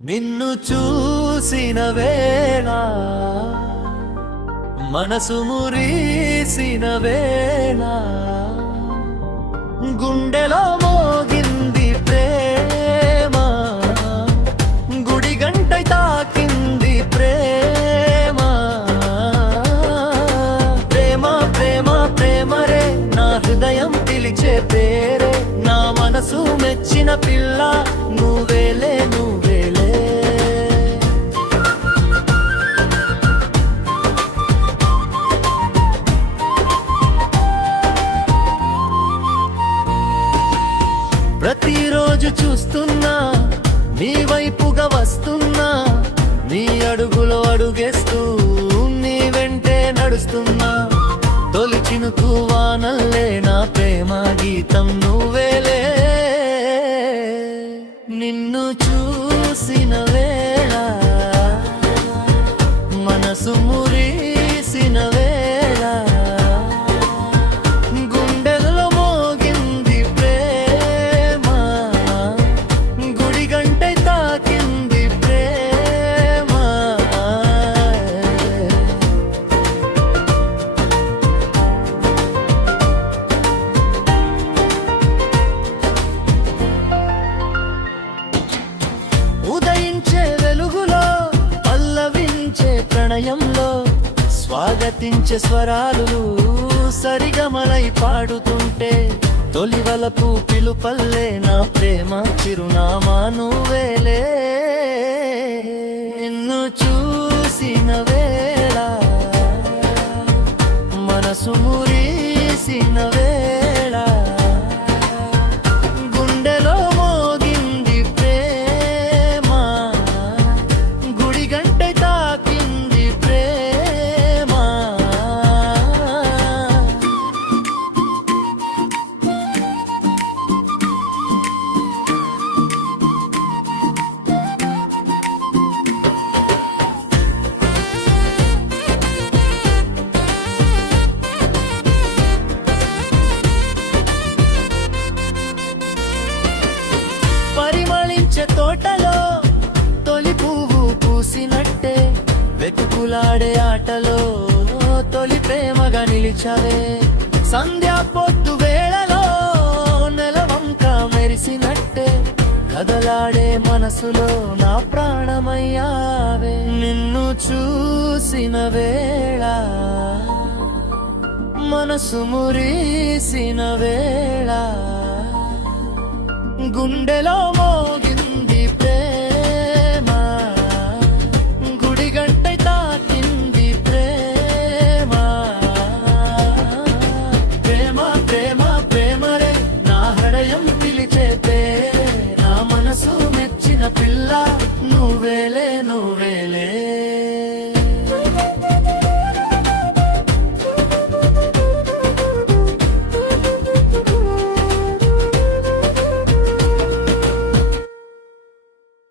నిన్ను చూసిన వేళ మనసు మురిసిన వేళ గుండెలో మోగింది ప్రేమ గుడి గంటై తాకింది ప్రేమ ప్రేమ ప్రేమ ప్రేమ రే నా హృదయం పిలిచే పేరే నా మనసు మెచ్చిన పిల్ల నువ్వేలే నువ్వేలే ప్రతిరోజు చూస్తున్నా నీ వైపుగా వస్తున్నా నీ అడుగులో అడుగేస్తూ నీ వెంటే నడుస్తున్నా తొలి చినుకు వానల్లే నా ప్రేమ గీతం నువ్వేలే నిన్ను చూసిన వేళ మనసు మురిసిన వేళ గుండెలలో మోగింది ప్రేమ గుడి గంటై తాకింది ప్రేమ ఉదయించే వెలుగులో పల్లవించే ప్రణయంలో స్వాగతించే స్వరాలు సరిగమలై పాడుతుంటే తొలివలపు పిలుపల్లే నా ప్రేమ చిరునామా నువ్వేలే నిన్ను చూసిన వేళ మనసు మురిసిన వేళ గుండెలో మోగింది ప్రేమ గుడి గంటై తాకింది ప్రేమ పరిమళించే తోటలో తొలి పువ్వు పూసినట్టే వెతుకులాడే ఆటలో తొలి ప్రేమగా నిలిచావే సంధ్యా పొద్దు వేళలో నెలవంక మెరిసినట్టే కదలాడే మనసులో నా ప్రాణమయ్యావే నిన్ను చూసిన వేళ మనసు మురిసిన వేళ గుండెలో మోగి